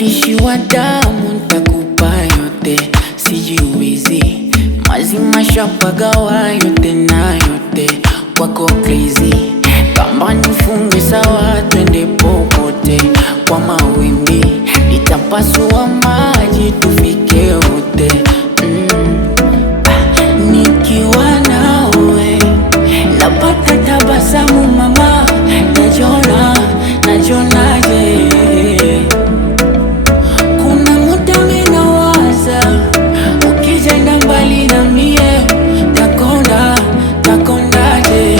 Ukishiwa damu nitakupa yote, sijiuizi mazima shapagawa yote na yote kwako crazy. Kama nifunge sawa twende popote, kwa mawimbi nitapasua maji tufike wote. Nikiwa nawe napata tabasamu mama, najonaje. Kuna muda mimi nawaza ukijenda mbali na mie takondaje.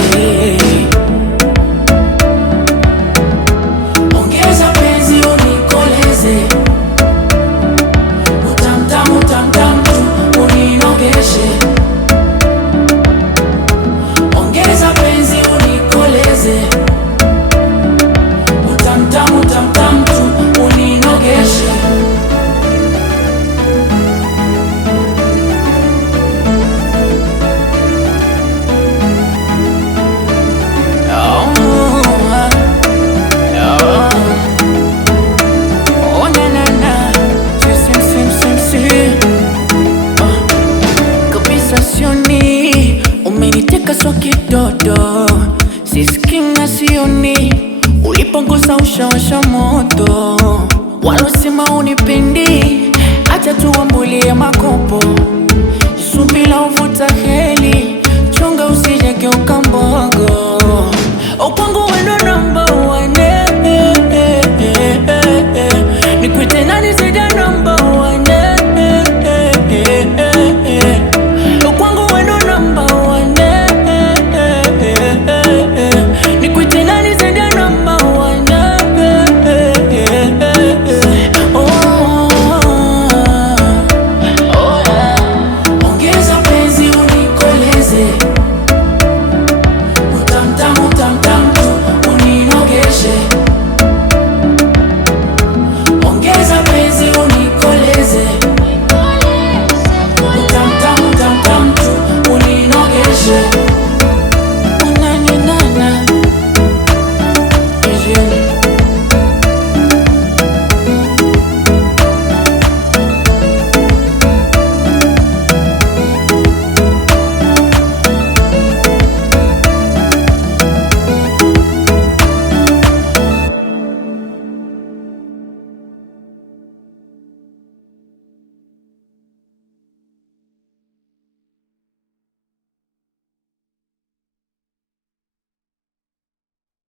Ongeza penzi unikoleze, utamtamu tu uninogeshe. Ongeza penzi unikoleze, utamtamu tu uninogeshe. Kabisa sioni, umeniteka so kidodo, sisikii na sioni, ulipogusa ushawasha moto. Walosema unipendi, acha tuambulie makopo, subila uvuta heli, chunga usijegeuka mbogo.